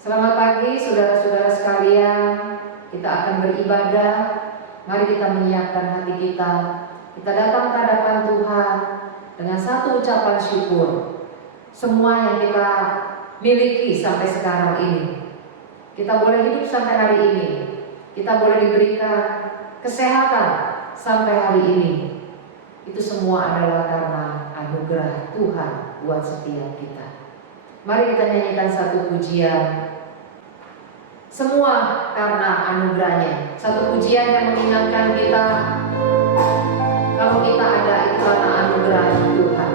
Selamat pagi saudara-saudara sekalian. Kita akan beribadah. Mari kita menyiapkan hati kita. Kita datang ke hadapan Tuhan dengan satu ucapan syukur. Semua yang kita miliki sampai sekarang ini, kita boleh hidup sampai hari ini, kita boleh diberikan kesehatan sampai hari ini. Itu semua adalah karena anugerah Tuhan buat setiap kita. Mari kita nyanyikan satu pujian. Semua karena anugerahnya. Satu pujian yang mengingatkan kita kalau kita ada itu karena anugerah Tuhan.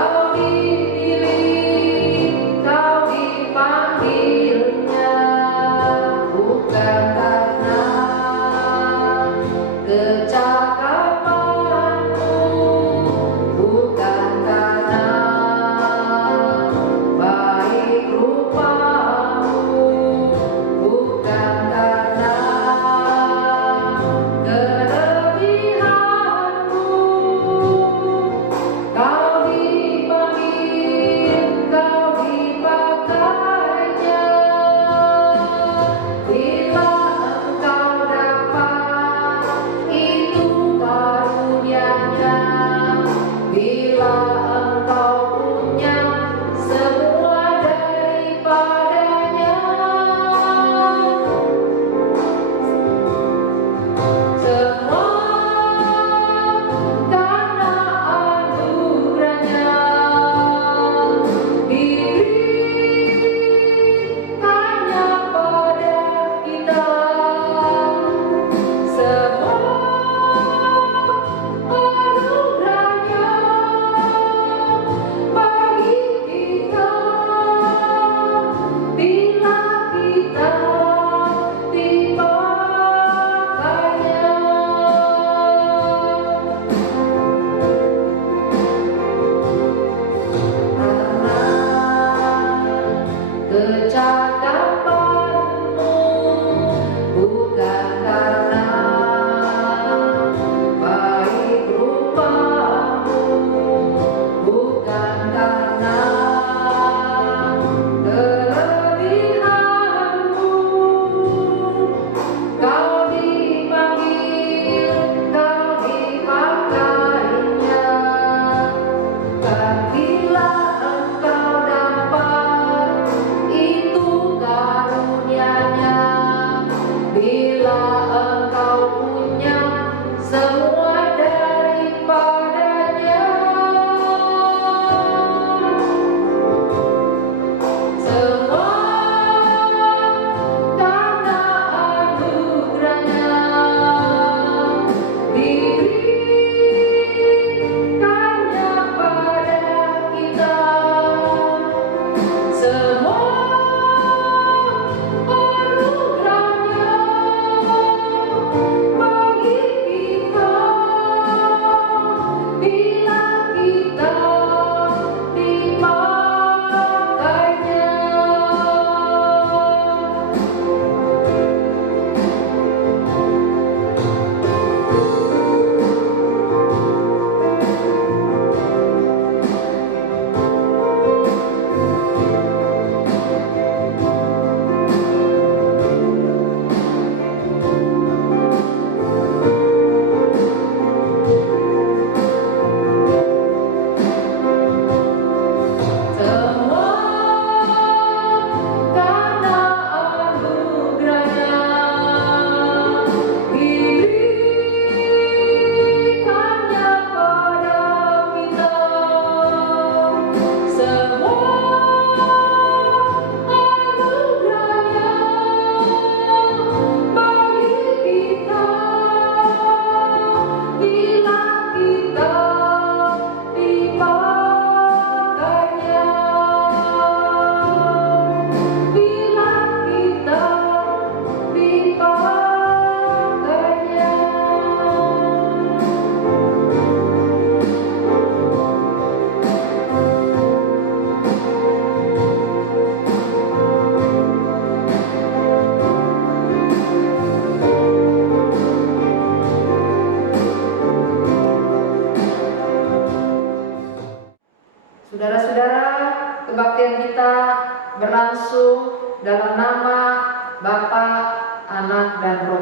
Oh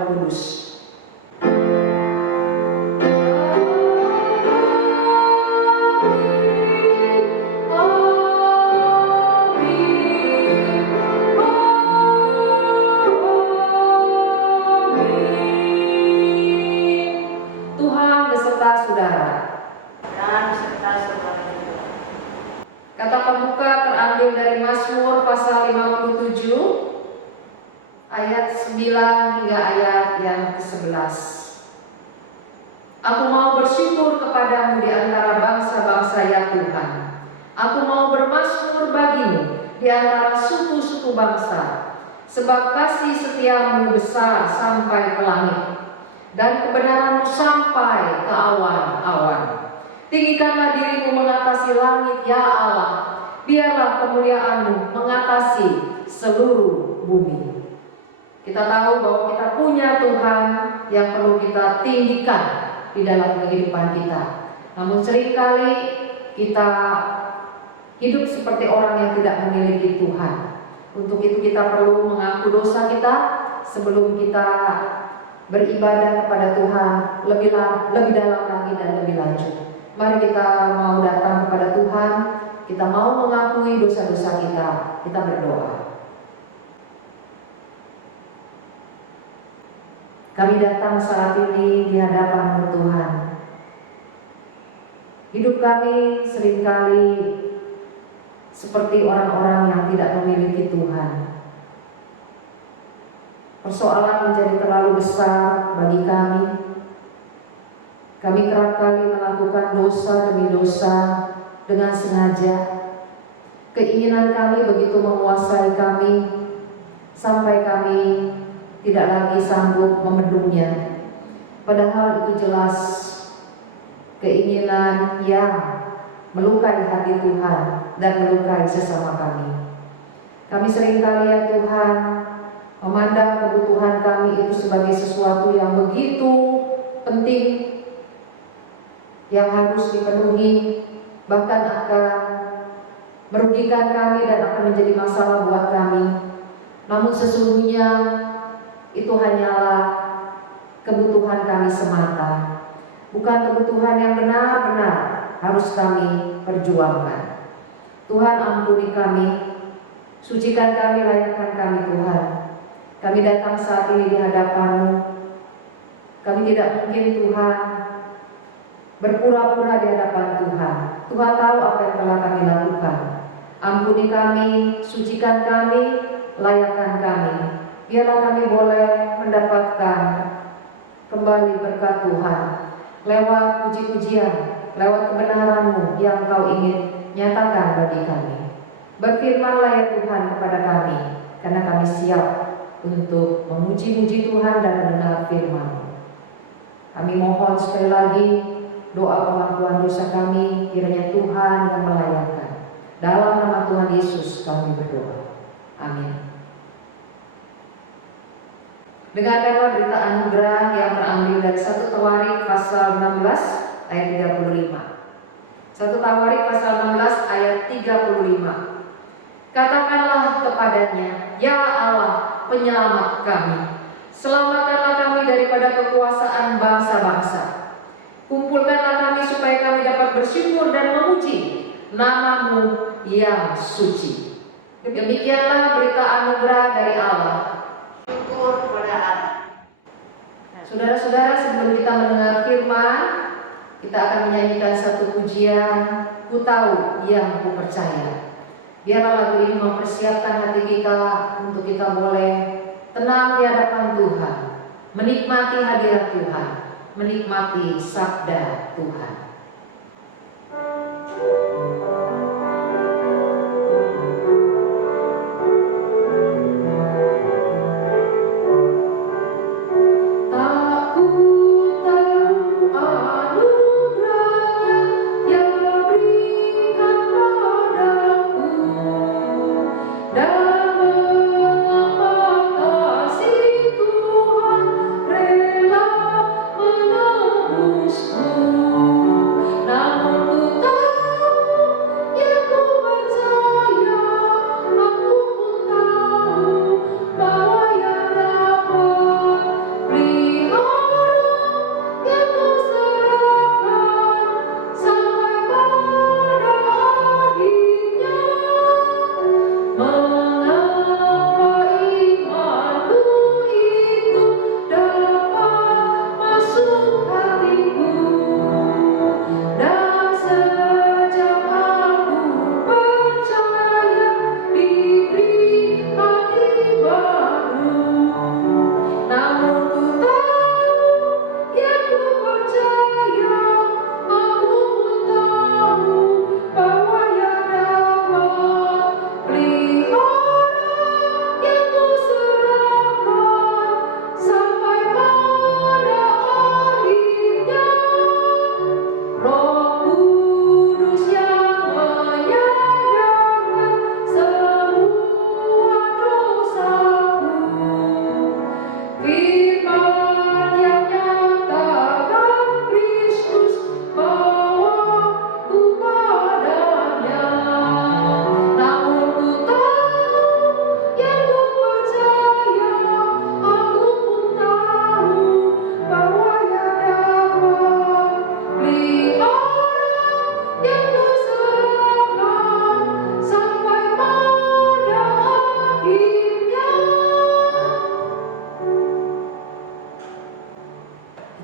Roh Kudus. Tuhan beserta saudara. Dan beserta saudara juga. Kata pembuka terambil dari Mazmur pasal 57 ayat 9 hingga ayat yang ke-11. Aku mau bersyukur kepadamu di antara bangsa-bangsa ya Tuhan. Aku mau bermazmur bagimu di antara suku-suku bangsa. Sebab kasih setiamu besar sampai ke langit, dan kebenaranmu sampai ke awan-awan. Tinggikanlah dirimu mengatasi langit ya Allah. Biarlah kemuliaanmu mengatasi seluruh bumi. Kita tahu bahwa kita punya Tuhan yang perlu kita tinggikan di dalam kehidupan kita. Namun seringkali kita hidup seperti orang yang tidak memiliki Tuhan. Untuk itu kita perlu mengaku dosa kita sebelum kita beribadah kepada Tuhan lebih dalam lagi dan lebih lanjut. Mari kita mau datang kepada Tuhan, kita mau mengakui dosa-dosa kita berdoa. Kami datang saat ini di hadapan Tuhan. Hidup kami seringkali seperti orang-orang yang tidak memiliki Tuhan. Persoalan menjadi terlalu besar bagi kami. Kami kerap kali melakukan dosa demi dosa dengan sengaja. Keinginan kami begitu menguasai kami sampai kami tidak lagi sanggup membendungnya. Padahal itu jelas keinginan yang melukai hati Tuhan dan melukai sesama kami. Kami seringkali ya Tuhan memandang kebutuhan kami itu sebagai sesuatu yang begitu penting, yang harus dipenuhi, bahkan akan merugikan kami dan akan menjadi masalah buat kami. Namun sesungguhnya itu hanyalah kebutuhan kami semata, bukan kebutuhan yang benar-benar harus kami perjuangkan. Tuhan ampuni kami, sucikan kami, layakkan kami Tuhan. Kami datang saat ini di hadapan-Mu. Kami tidak mungkin Tuhan berpura-pura di hadapan Tuhan. Tuhan tahu apa yang telah kami lakukan. Ampuni kami, sucikan kami, layakkan kami. Biarlah kami boleh mendapatkan kembali berkat Tuhan lewat puji-pujian, lewat kebenaran-Mu yang Kau ingin nyatakan bagi kami. Berfirmanlah ya Tuhan kepada kami, karena kami siap untuk memuji-muji Tuhan dan mendengar firman-Mu. Kami mohon sekali lagi doa pengakuan dosa kami, kiranya Tuhan yang melayakkan. Dalam nama Tuhan Yesus kami berdoa. Amin. Dengarkanlah berita anugerah yang terambil dari 1 Tawarik pasal 16 ayat 35. 1 Tawarik pasal 16 ayat 35. Katakanlah kepadanya, ya Allah, penyelamat kami. Selamatkanlah kami daripada kekuasaan bangsa-bangsa. Kumpulkanlah kami supaya kami dapat bersyukur dan memuji nama-Mu yang suci. Demikianlah berita anugerah dari Allah. Syukur kepada Allah. Saudara-saudara, sebelum kita mendengar firman, kita akan menyanyikan satu pujian, Ku tahu yang ku percaya. Biarlah lagu ini mempersiapkan hati kita untuk kita boleh tenang di hadapan Tuhan, menikmati hadirat Tuhan, menikmati sabda Tuhan. Rela menebusku.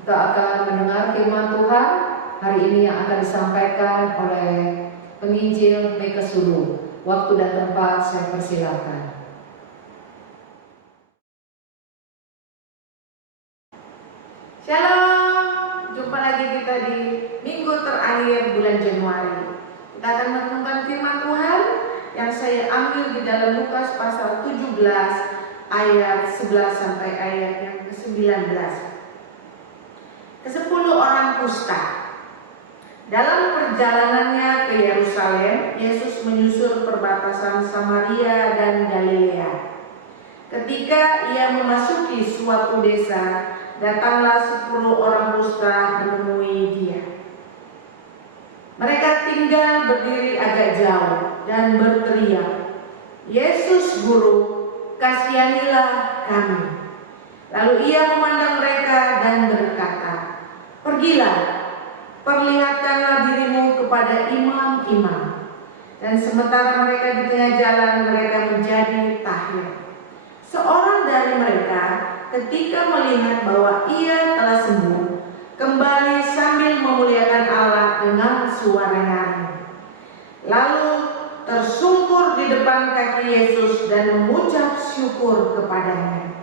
Kita akan mendengar firman Tuhan hari ini yang akan disampaikan oleh penginjil Mika Sulu. Waktu dan tempat saya persilakan. Shalom, jumpa lagi kita di minggu terakhir bulan Januari. Kita akan merenungkan firman Tuhan yang saya ambil di dalam Lukas pasal 17 ayat 11 sampai ayat yang ke-19. Ke-10 orang kusta. Dalam perjalanannya ke Yerusalem, Yesus menyusur perbatasan Samaria dan Galilea. Ketika ia memasuki suatu desa, datanglah 10 orang kusta menemui dia. Mereka tinggal berdiri agak jauh dan berteriak, "Yesus Guru, kasihanilah kami." Lalu ia memandang mereka dan berkata, "Pergilah, perlihatkanlah dirimu kepada imam-imam." Dan sementara mereka di tengah jalan, mereka menjadi tahir. Seorang dari mereka ketika melihat bahwa ia telah sembuh, kembali sambil memuliakan Allah dengan suara nyaring. Lalu tersungkur di depan kaki Yesus dan mengucap syukur kepadanya.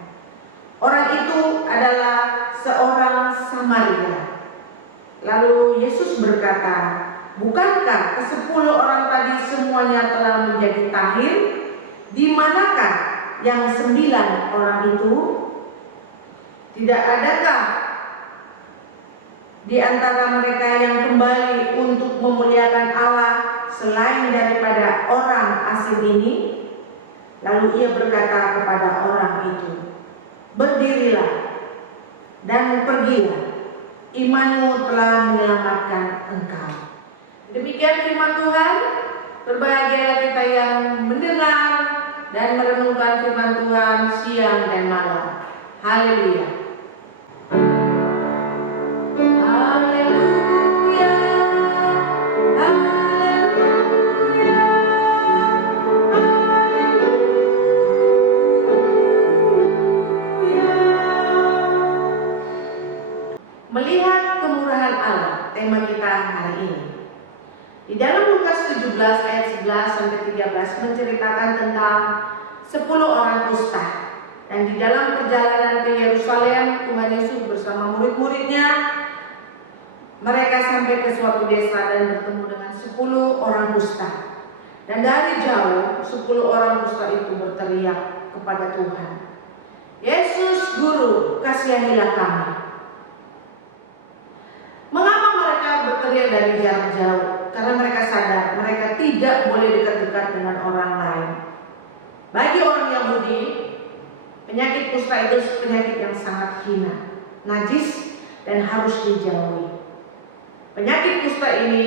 Orang itu adalah seorang Samaria. Lalu Yesus berkata, "Bukankah ke-10 orang tadi semuanya telah menjadi tahir? Di manakah yang 9 orang itu? Tidak adakah di antara mereka yang kembali untuk memuliakan Allah selain daripada orang asing ini?" Lalu ia berkata kepada orang itu, "Berdirilah dan pergilah, imanmu telah menyelamatkan engkau." Demikian firman Tuhan. Berbahagialah kita yang mendengar dan merenungkan firman Tuhan siang dan malam. Haleluya. Haleluya. Haleluya. Haleluya. Melihat kemurahan Allah, tema kita hari ini. Di dalam Lukas 17 ayat 11 sampai 13 menceritakan tentang 10 orang kusta. Dan di dalam perjalanan ke Yerusalem, Tuhan Yesus bersama murid-muridnya, mereka sampai ke suatu desa dan bertemu dengan 10 orang kusta. Dan dari jauh 10 orang kusta itu berteriak kepada Tuhan, "Yesus Guru, kasihanilah kami." Mengapa mereka berteriak dari jarak jauh? Karena mereka sadar mereka tidak boleh dekat-dekat dengan orang lain. Bagi orang Yahudi, penyakit kusta itu penyakit yang sangat hina, najis, dan harus dijauhi. Penyakit kusta ini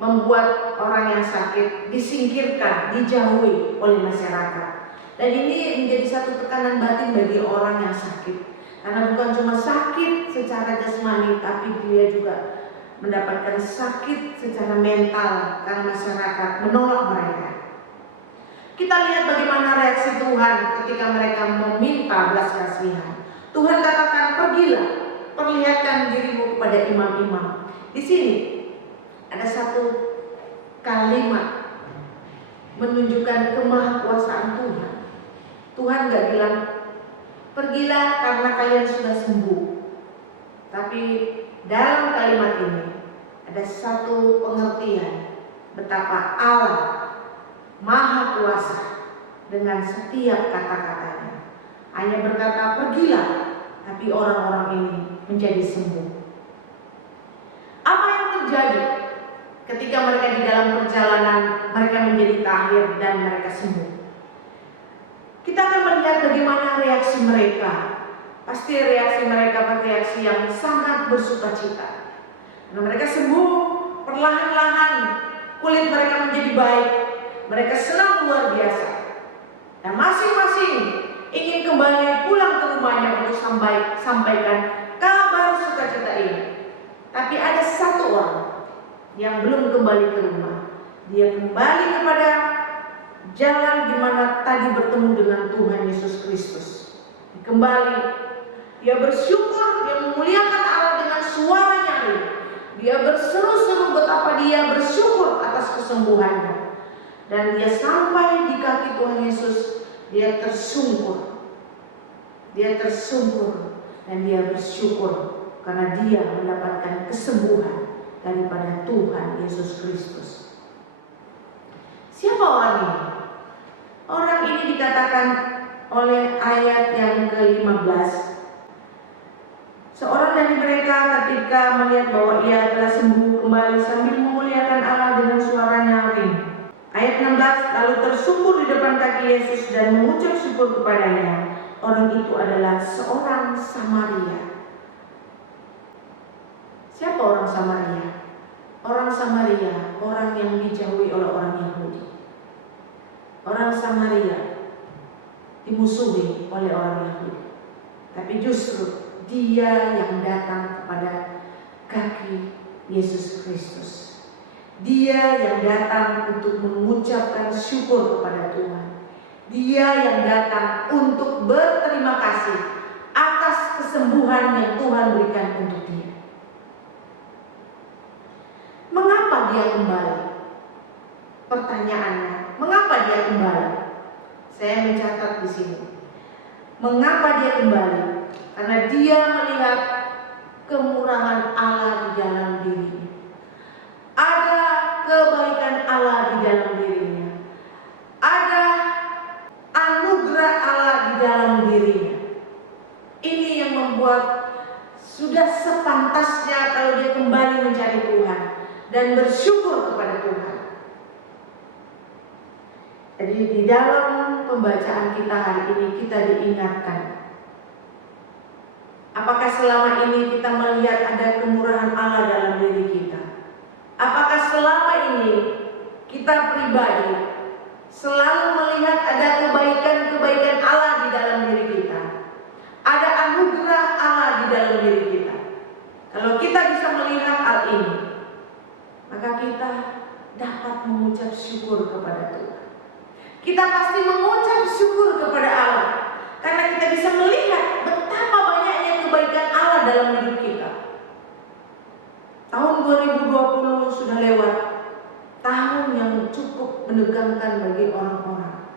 membuat orang yang sakit disingkirkan, dijauhi oleh masyarakat. Dan ini menjadi satu tekanan batin bagi orang yang sakit. Karena bukan cuma sakit secara jasmani, tapi dia juga mendapatkan sakit secara mental karena masyarakat menolak mereka. Kita lihat bagaimana reaksi Tuhan ketika mereka meminta belas kasihan. Tuhan katakan, "Pergilah, perlihatkan dirimu kepada imam-imam." Di sini ada satu kalimat menunjukkan kemahakuasaan Tuhan. Tuhan gak bilang, "Pergilah karena kalian sudah sembuh." Tapi dalam kalimat ini ada satu pengertian betapa Allah Maha Kuasa dengan setiap kata-katanya. Hanya berkata, "Pergilah," tapi orang-orang ini menjadi sembuh. Apa yang terjadi ketika mereka di dalam perjalanan mereka menjadi tahir dan mereka sembuh? Kita akan melihat bagaimana reaksi mereka. Pasti reaksi mereka reaksi yang sangat bersukacita. Karena mereka sembuh, perlahan-lahan kulit mereka menjadi baik. Mereka senang luar biasa. Dan masing-masing ingin kembali pulang ke rumahnya untuk sampaikan kabar sukacita ini. Tapi ada satu orang yang belum kembali ke rumah. Dia kembali kepada jalan di mana tadi bertemu dengan Tuhan Yesus Kristus. Kembali, dia bersyukur, dia memuliakan Allah Dia berseru-seru betapa dia bersyukur atas kesembuhannya. Dan dia sampai di kaki Tuhan Yesus, dia tersungkur. Dia tersungkur dan dia bersyukur karena dia mendapatkan kesembuhan daripada Tuhan Yesus Kristus. Siapa orang ini? Orang ini dikatakan oleh ayat yang ke-15. Seorang dari mereka ketika melihat bahwa ia telah sembuh kembali sambil memuliakan Allah dengan suara nyaring. Ayat 16, lalu tersungkur di depan kaki Yesus dan mengucap syukur kepadanya. Orang itu adalah seorang Samaria. Siapa orang Samaria? Orang Samaria, orang yang dijauhi oleh orang Yahudi. Orang Samaria dimusuhi oleh orang Yahudi. Tapi justru dia yang datang kepada kaki Yesus Kristus. Dia yang datang untuk mengucapkan syukur kepada Tuhan. Dia yang datang untuk berterima kasih atas kesembuhan yang Tuhan berikan untuk dia. Mengapa dia kembali? Pertanyaannya, mengapa dia kembali? Saya mencatat di sini. Mengapa dia kembali? Karena dia melihat kemurahan Allah di dalam dirinya. Ada kebaikan Allah di dalam dirinya. Ada anugerah Allah di dalam dirinya. Ini yang membuat sudah sepantasnya kalau dia kembali mencari Tuhan dan bersyukur kepada Tuhan. Jadi di dalam pembacaan kita hari ini kita diingatkan. Apakah selama ini kita melihat ada kemurahan Allah dalam diri kita? Apakah selama ini kita pribadi selalu melihat ada kebaikan-kebaikan Allah di dalam diri kita? Ada anugerah Allah di dalam diri kita. Kalau kita bisa melihat hal ini, maka kita dapat mengucap syukur kepada Tuhan. Kita pasti mengucap syukur kepada Allah karena kita bisa melihat betapa banyaknya kebaikan Allah dalam hidup kita. Tahun 2020 sudah lewat, tahun yang cukup menegangkan bagi orang-orang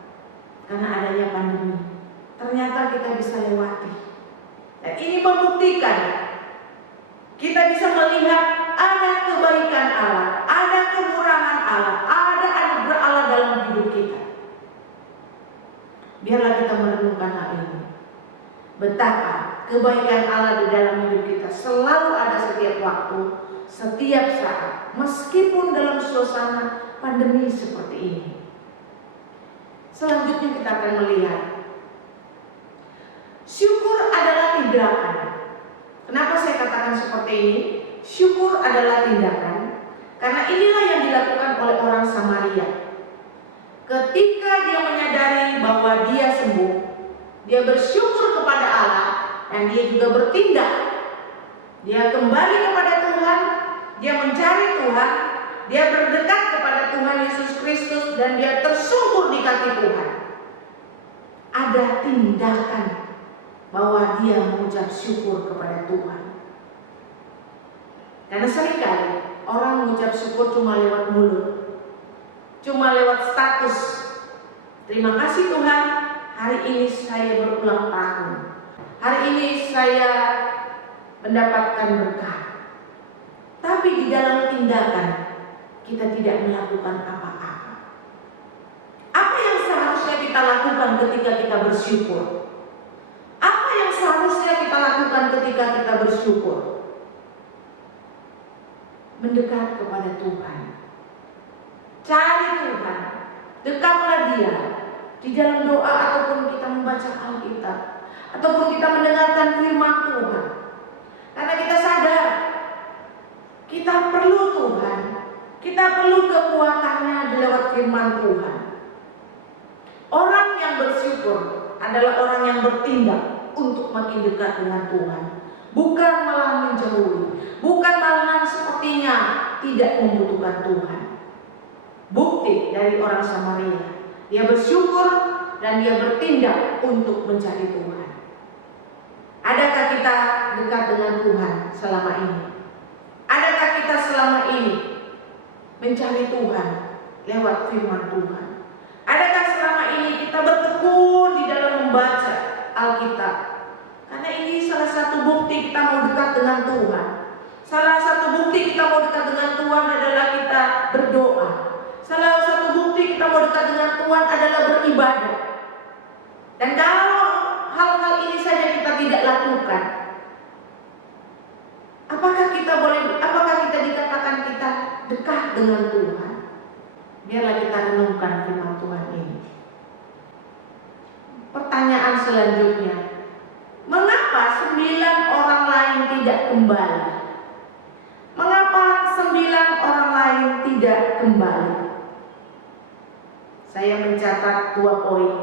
karena adanya pandemi. Ternyata kita bisa lewati. Dan ini membuktikan kita bisa melihat ada kebaikan Allah, ada kemurahan Allah, ada anugerah Allah dalam hidup kita. Biarlah kita merenungkan hal ini. Betapa kebaikan Allah di dalam hidup kita selalu ada setiap waktu, setiap saat, meskipun dalam suasana pandemi seperti ini. Selanjutnya kita akan melihat syukur adalah tindakan. Kenapa saya katakan seperti ini? Syukur adalah tindakan karena inilah yang dilakukan oleh orang Samaria. Ketika dia menyadari bahwa dia sembuh, dia bersyukur kepada Allah dan dia juga bertindak. Dia kembali kepada Tuhan, dia mencari Tuhan, dia berdekat kepada Tuhan Yesus Kristus dan dia tersungkur di kaki Tuhan. Ada tindakan bahwa dia mengucap syukur kepada Tuhan. Karena seringkali orang mengucap syukur cuma lewat mulut, cuma lewat status. Terima kasih Tuhan, hari ini saya berulang tahun. Hari ini saya mendapatkan berkah. Tapi di dalam tindakan kita tidak melakukan apa-apa. Apa yang seharusnya kita lakukan ketika kita bersyukur? Apa yang seharusnya kita lakukan ketika kita bersyukur? Mendekat kepada Tuhan. Cari Tuhan, dekatlah Dia di dalam doa ataupun kita membaca Alkitab ataupun kita mendengarkan firman Tuhan. Karena kita sadar kita perlu Tuhan, kita perlu kekuatannya lewat firman Tuhan. Orang yang bersyukur adalah orang yang bertindak untuk makin dekat dengan Tuhan, bukan malah menjauhi, bukan malahan sepertinya tidak membutuhkan Tuhan. Bukti dari orang Samaria, dia bersyukur dan dia bertindak untuk mencari Tuhan. Adakah kita dekat dengan Tuhan selama ini? Adakah kita kita selama ini mencari Tuhan lewat firman Tuhan? Adakah selama ini kita bertekun di dalam membaca Alkitab? Karena ini salah satu bukti kita mau dekat dengan Tuhan. Salah satu bukti kita mau dekat dengan Tuhan adalah kita berdoa. Salah satu bukti kita mau dekat dengan Tuhan adalah beribadah. Dan kalau hal-hal ini saja kita tidak lakukan, apakah kita dikatakan kita dekat dengan Tuhan? Biarlah kita renungkan firman Tuhan ini. Pertanyaan selanjutnya, mengapa 9 orang lain tidak kembali? Mengapa 9 orang lain tidak kembali? Saya mencatat 2 poin.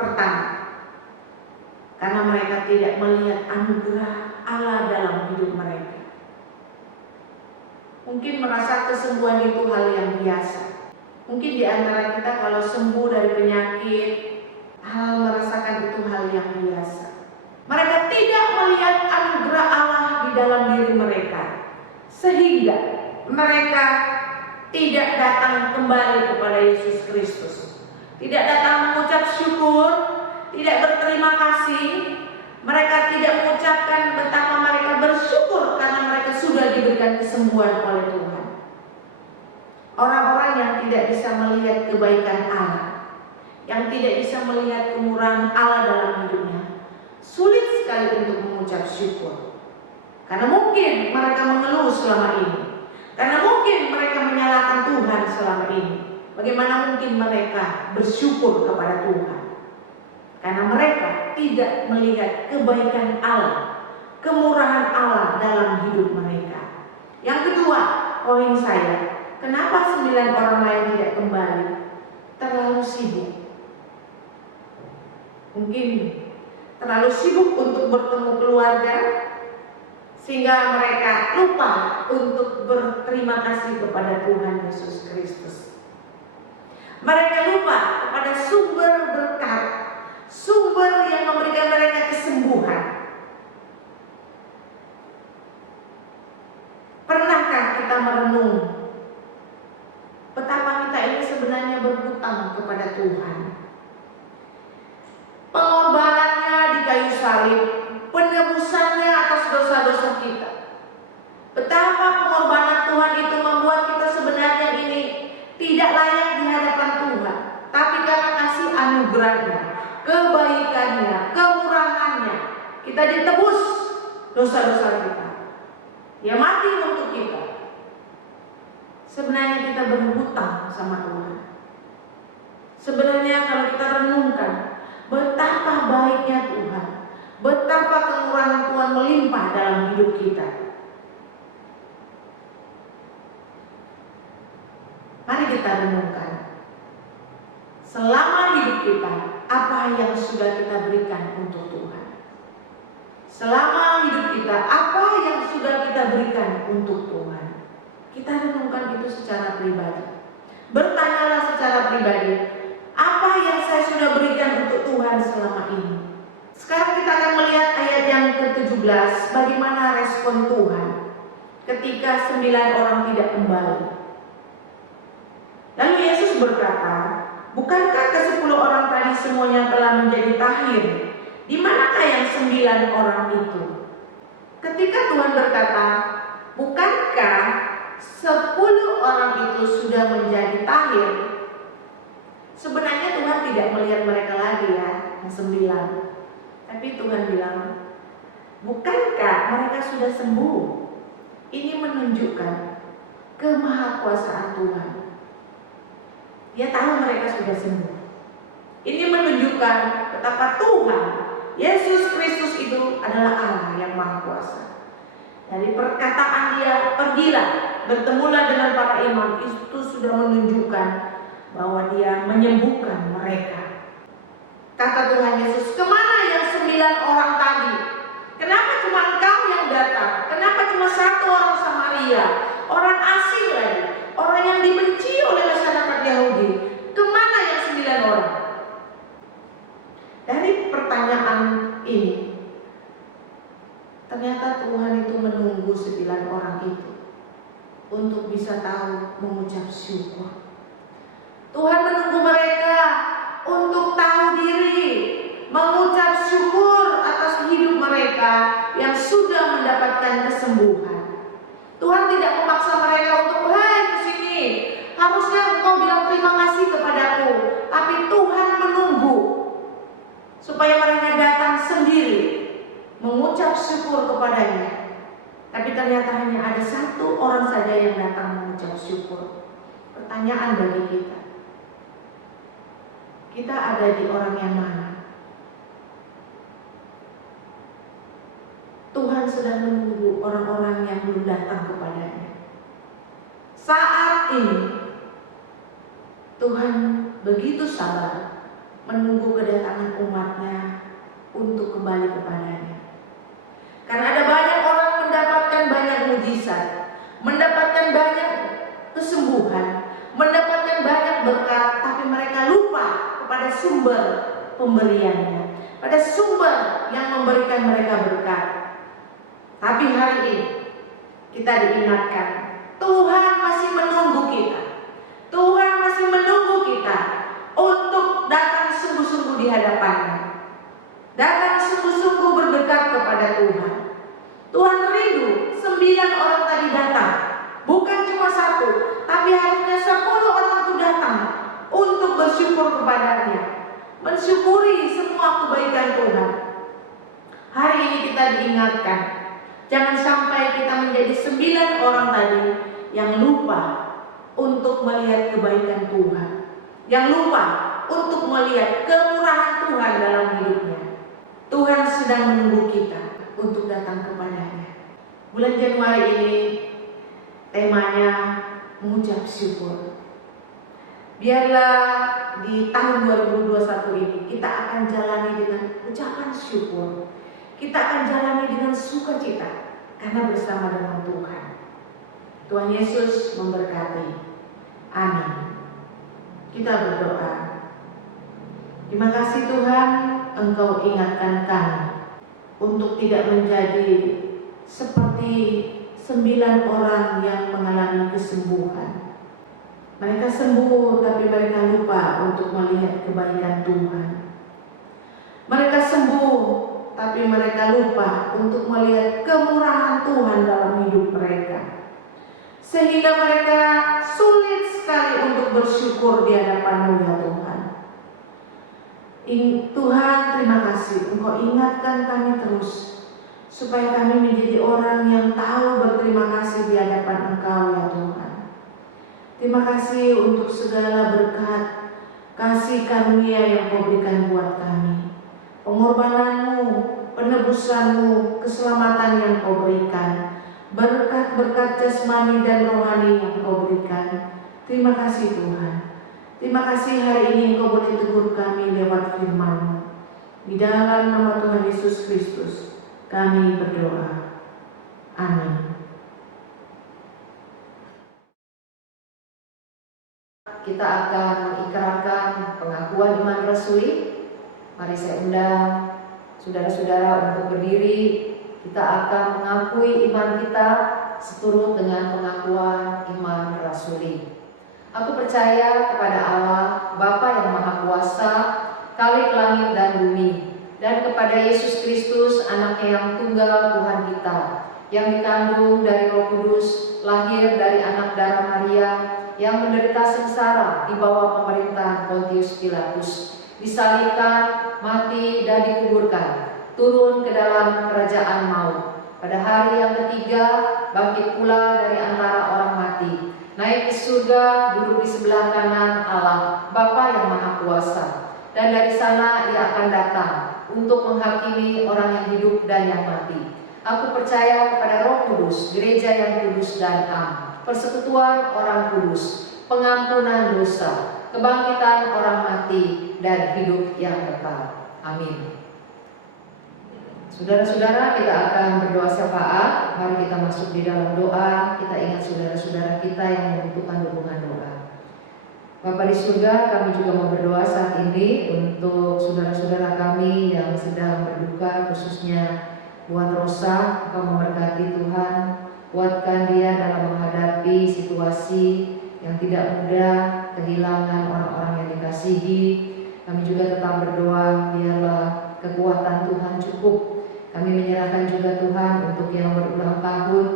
Pertama, karena mereka tidak melihat anugerah Allah dalam hidup mereka. Mungkin merasa kesembuhan itu hal yang biasa. Mungkin di antara kita kalau sembuh dari penyakit, merasakan itu hal yang biasa. Mereka tidak melihat anugerah Allah di dalam diri mereka, sehingga mereka tidak datang kembali kepada Yesus Kristus. Tidak datang mengucap syukur, tidak berterima kasih. Mereka tidak mengucapkan betapa mereka bersyukur karena mereka sudah diberikan kesembuhan oleh Tuhan. Orang-orang yang tidak bisa melihat kebaikan Allah, yang tidak bisa melihat kemurahan Allah dalam hidupnya, sulit sekali untuk mengucap syukur. Karena mungkin mereka mengeluh selama ini, karena mungkin mereka menyalahkan Tuhan selama ini. Bagaimana mungkin mereka bersyukur kepada Tuhan? Karena mereka tidak melihat kebaikan Allah, kemurahan Allah dalam hidup mereka. Yang kedua, poin saya, kenapa 9 orang lain tidak kembali? Terlalu sibuk. Mungkin terlalu sibuk untuk bertemu keluarga, sehingga mereka lupa untuk berterima kasih kepada Tuhan Yesus Kristus. Mereka lupa kepada sumber berkat, sumber yang memberikan mereka kesembuhan. Pernahkah kita merenung betapa kita ini sebenarnya berhutang kepada Tuhan? Pengorbanannya di kayu salib, penebusannya atas dosa-dosa kita. Betapa pengorbanan Tuhan itu membuat kita sebenarnya ini tidak layak di hadapan Tuhan. Tapi karena kasih anugerahnya, kebaikannya, kemurahannya, kita ditebus dosa-dosa kita. Dia mati untuk kita. Sebenarnya kita berhutang sama Tuhan. Sebenarnya kalau kita renungkan betapa baiknya Tuhan, betapa kemurahan Tuhan melimpah dalam hidup kita. Mari kita renungkan, selama hidup kita, apa yang sudah kita berikan untuk Tuhan? Selama hidup kita, apa yang sudah kita berikan untuk Tuhan? Kita renungkan itu secara pribadi. Bertanyalah secara pribadi, apa yang saya sudah berikan untuk Tuhan selama ini? Sekarang kita akan melihat ayat yang ke-17, bagaimana respon Tuhan ketika 9 orang tidak kembali. Lalu Yesus berkata, bukankah ke-10 orang tadi semuanya telah menjadi tahir? Di manakah yang 9 orang itu? Ketika Tuhan berkata, bukankah 10 orang itu sudah menjadi tahir? Sebenarnya Tuhan tidak melihat mereka lagi ya, yang 9. Tapi Tuhan bilang, bukankah mereka sudah sembuh? Ini menunjukkan kemahakuasaan Tuhan. Dia tahu mereka sudah sembuh. Ini menunjukkan betapa Tuhan Yesus Kristus itu adalah Allah yang Maha Kuasa. Dari perkataan dia, pergilah, bertemulah dengan para imam, itu sudah menunjukkan bahwa dia menyembuhkan mereka. Kata Tuhan Yesus, kemana yang 9 orang tadi? Kenapa cuma engkau yang datang? Kenapa cuma 1 orang Samaria? Orang asing lagi, orang yang dibenci oleh masyarakat Yahudi. Kemana yang 9 orang? Dari pertanyaan ini, ternyata Tuhan itu menunggu 9 orang itu untuk bisa tahu mengucap syukur. Tuhan menunggu mereka untuk tahu diri, mengucap syukur atas hidup mereka yang sudah mendapatkan kesembuhan. Tuhan tidak memaksa mereka untuk, "Hai, kesini, harusnya engkau bilang terima kasih kepadaku." Tapi Tuhan menunggu supaya mereka datang sendiri mengucap syukur kepadanya. Tapi ternyata hanya ada satu orang saja yang datang mengucap syukur. Pertanyaan bagi kita, kita ada di orang yang mana? Tuhan sedang menunggu orang-orang yang belum datang kepadanya. Saat ini Tuhan begitu sabar menunggu kedatangan umatnya untuk kembali kepadanya. Karena ada banyak orang mendapatkan banyak mujizat, mendapatkan banyak kesembuhan, mendapatkan banyak berkat, tapi mereka lupa kepada sumber pemberiannya, pada sumber yang memberikan mereka berkat. Tapi hari ini kita diingatkan, Tuhan masih menunggu kita. Tuhan masih menunggu kita untuk datang sungguh-sungguh di hadapannya. Datang sungguh-sungguh berdekat kepada Tuhan. Tuhan rindu 9 orang tadi datang. Bukan cuma 1, tapi harusnya 10 orang itu datang untuk bersyukur kepadanya, mensyukuri semua kebaikan Tuhan. Hari ini kita diingatkan, jangan sampai kita menjadi 9 orang tadi yang lupa untuk melihat kebaikan Tuhan, yang lupa untuk melihat kemurahan Tuhan dalam hidupnya. Tuhan sedang menunggu kita untuk datang kepadanya. Bulan Januari ini temanya mengucap syukur. Biarlah di tahun 2021 ini kita akan jalani dengan ucapan syukur. Kita akan jalani dengan sukacita karena bersama dengan Tuhan. Tuhan Yesus memberkati. Amin. Kita berdoa. Terima kasih Tuhan, Engkau ingatkan kami untuk tidak menjadi seperti 9 orang yang mengalami kesembuhan. Mereka sembuh tapi mereka lupa untuk melihat kebaikan Tuhan. Mereka sembuh tapi mereka lupa untuk melihat kemurahan Tuhan dalam hidup mereka. Sehingga mereka sulit sekali untuk bersyukur di hadapan-Mu ya Tuhan. Tuhan, terima kasih Engkau ingatkan kami terus, supaya kami menjadi orang yang tahu berterima kasih di hadapan Engkau ya Tuhan. Terima kasih untuk segala berkat, kasih karunia yang Kau berikan buat kami. Pengorbanan-Mu, penebusan-Mu, keselamatan yang Kau berikan, berkat-berkat jasmani dan rohani yang Kau berikan. Terima kasih Tuhan. Terima kasih hari ini Engkau boleh tegur kami lewat firman-Mu. Di dalam nama Tuhan Yesus Kristus kami berdoa. Amin. Kita akan mengikrarkan pengakuan iman rasuli. Mari saya undang saudara-saudara untuk berdiri. Kita akan mengakui iman kita seturut dengan pengakuan iman rasuli. Aku percaya kepada Allah, Bapa yang Maha Kuasa, Khalik langit dan bumi, dan kepada Yesus Kristus, Anaknya yang tunggal Tuhan kita, yang dikandung dari Roh Kudus, lahir dari anak darah Maria, yang menderita sengsara di bawah pemerintahan Pontius Pilatus, disalibkan, mati dan dikuburkan, turun ke dalam kerajaan maut. Pada hari yang ketiga, bangkit pula dari antara orang mati, naik ke surga, duduk di sebelah kanan Allah, Bapa yang Maha Kuasa. Dan dari sana Ia akan datang untuk menghakimi orang yang hidup dan yang mati. Aku percaya kepada Roh Kudus, gereja yang kudus dan am, persekutuan orang kudus, pengampunan dosa, kebangkitan orang mati, dan hidup yang kekal. Amin. Saudara-saudara, kita akan berdoa syafaat. Mari kita masuk di dalam doa. Kita ingat saudara-saudara kita yang membutuhkan dukungan doa. Bapa di surga, kami juga mau berdoa saat ini untuk saudara-saudara kami yang sedang berduka, khususnya buat Rosa. Engkau memberkati Tuhan. Kuatkan dia dalam menghadapi situasi yang tidak mudah, kehilangan orang-orang yang dikasihi. Kami juga tetap berdoa, biarlah kekuatan Tuhan cukup. Kami menyerahkan juga Tuhan untuk yang berulang tahun.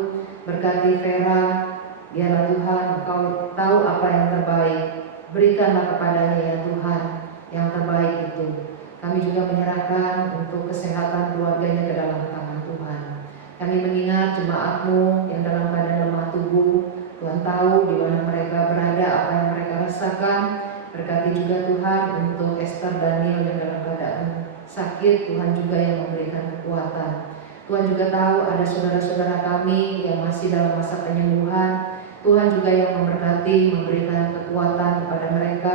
Berkati Vera, biarlah Tuhan Engkau tahu apa yang terbaik. Berikanlah kepadanya ya Tuhan yang terbaik itu. Kami juga menyerahkan untuk kesehatan keluarganya ke dalam tangan Tuhan. Kami mengingat jemaat-Mu yang dalam keadaan lemah tubuh. Tuhan tahu di mana mereka berada, apa yang mereka rasakan. Berkati juga Tuhan untuk Esther Daniel yang dalam keadaan sakit. Tuhan juga yang memberikan kekuatan. Tuhan juga tahu ada saudara-saudara kami yang masih dalam masa penyembuhan. Tuhan juga yang memberkati, memberikan kekuatan kepada mereka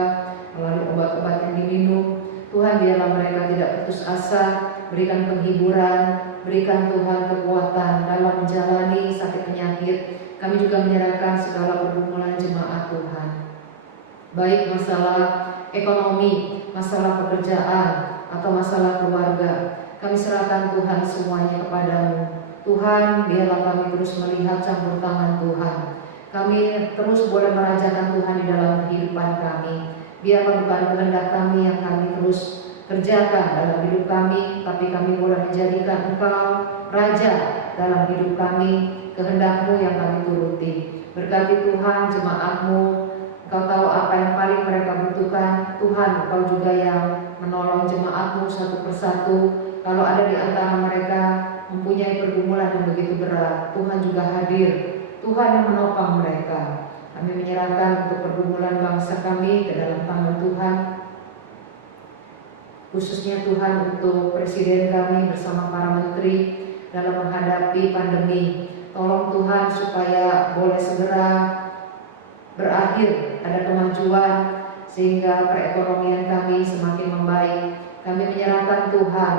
melalui obat-obat yang diminum. Tuhan, biarlah mereka tidak putus asa, berikan penghiburan, berikan Tuhan kekuatan dalam menjalani sakit penyakit. Kami juga menyerahkan segala pergumulan jemaat Tuhan, baik masalah ekonomi, masalah pekerjaan, atau masalah keluarga. Kami serahkan Tuhan semuanya kepadamu. Tuhan, biarlah kami terus melihat campur tangan Tuhan. Kami terus boleh merajakan Tuhan di dalam kehidupan kami. Biarlah bukan kehendak kami yang kami terus kerjakan dalam hidup kami, tapi kami boleh menjadikan Engkau Raja dalam hidup kami, kehendak-Mu yang kami turuti. Berkati Tuhan jemaat-Mu, Engkau tahu apa yang paling mereka butuhkan. Tuhan, Engkau juga yang menolong jemaat-Mu satu persatu. Kalau ada di antara mereka mempunyai pergumulan yang begitu berat, Tuhan juga hadir. Tuhan yang menopang mereka. Kami menyerahkan untuk pergumulan bangsa kami ke dalam tangan Tuhan. Khususnya Tuhan untuk Presiden kami bersama para menteri dalam menghadapi pandemi. Tolong Tuhan supaya boleh segera berakhir, ada kemajuan sehingga perekonomian kami semakin membaik. Kami menyerahkan Tuhan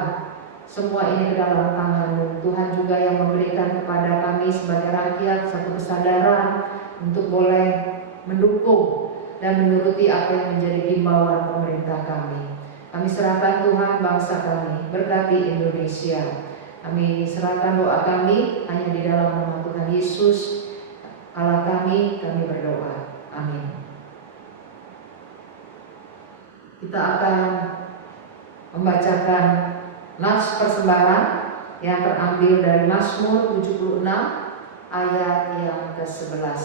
semua ini ke dalam tangan-Mu. Tuhan juga yang memberikan kepada kami sebagai rakyat satu kesadaran untuk boleh mendukung dan menuruti apa yang menjadi himbauan pemerintah kami. Kami serahkan Tuhan bangsa kami, berkati Indonesia. Kami serahkan doa kami hanya di dalam nama Tuhan Yesus, Allah kami berdoa. Amin. Kita akan membacakan nas persembahan yang terambil dari Mazmur 76 ayat yang ke-11.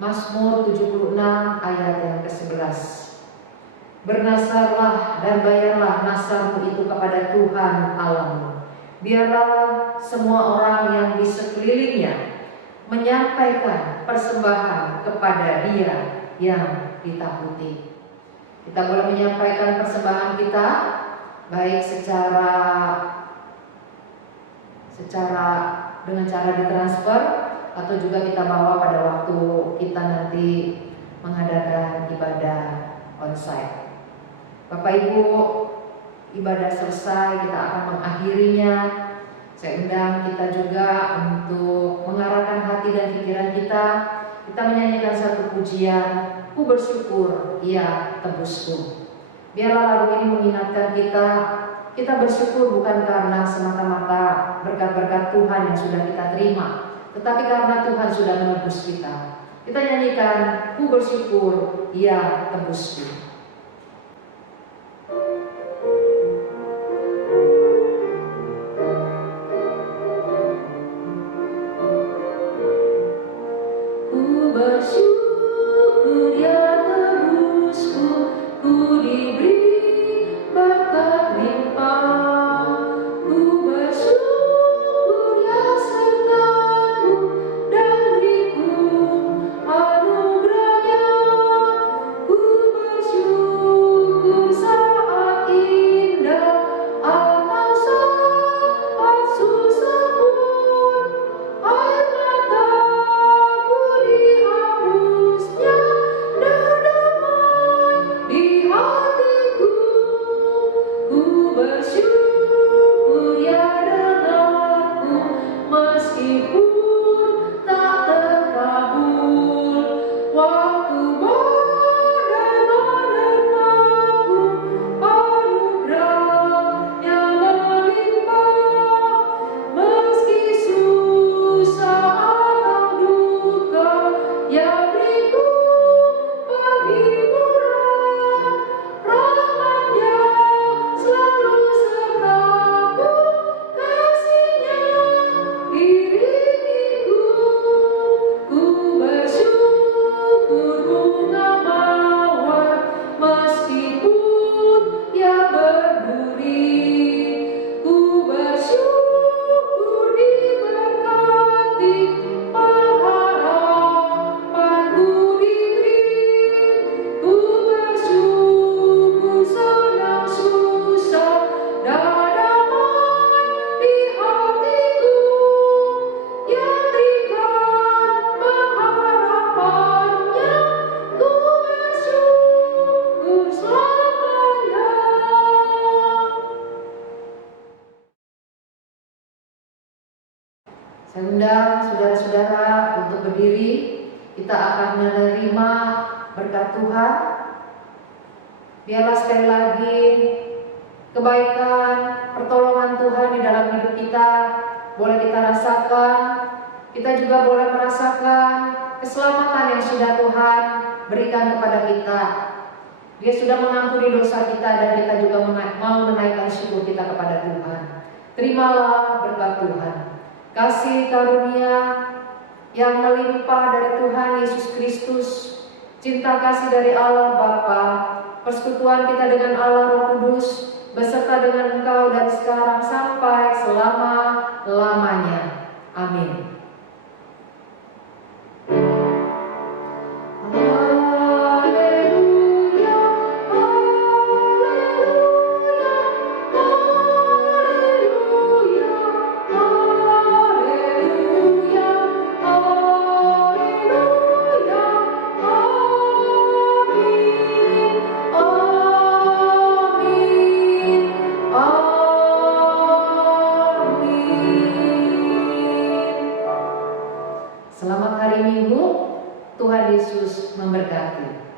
Mazmur 76 ayat yang ke-11. Bernasarlah dan bayarlah nasarmu itu kepada Tuhan Allahmu. Biarlah semua orang yang di sekelilingnya menyampaikan persembahan kepada Dia yang ditakuti. Kita boleh menyampaikan persembahan kita baik secara dengan cara ditransfer atau juga kita bawa pada waktu kita nanti mengadakan ibadah onsite. Bapak Ibu, ibadah selesai, kita akan mengakhirinya. Saya undang kita juga untuk mengarahkan hati dan pikiran kita. Kita menyanyikan satu pujian, Ku bersyukur, Ia tebusku. Biarlah lagu ini mengingatkan kita bersyukur bukan karena semata-mata berkat-berkat Tuhan yang sudah kita terima, tetapi karena Tuhan sudah menebus kita. Kita nyanyikan, Ku bersyukur, Ia tebusku. Bersyukur Saya undang saudara-saudara untuk berdiri. Kita akan menerima berkat Tuhan. Biarlah sekali lagi kebaikan, pertolongan Tuhan di dalam hidup kita boleh kita rasakan. Kita juga boleh merasakan keselamatan yang sudah Tuhan berikan kepada kita. Dia sudah mengampuni dosa kita dan kita juga mau menaikkan syukur kita kepada Tuhan. Terimalah berkat Tuhan. Kasih karunia yang melimpah dari Tuhan Yesus Kristus, cinta kasih dari Allah Bapa, persekutuan kita dengan Allah Roh Kudus, beserta dengan engkau dari sekarang sampai selama-lamanya. Amin. Selamat hari Minggu, Tuhan Yesus memberkati.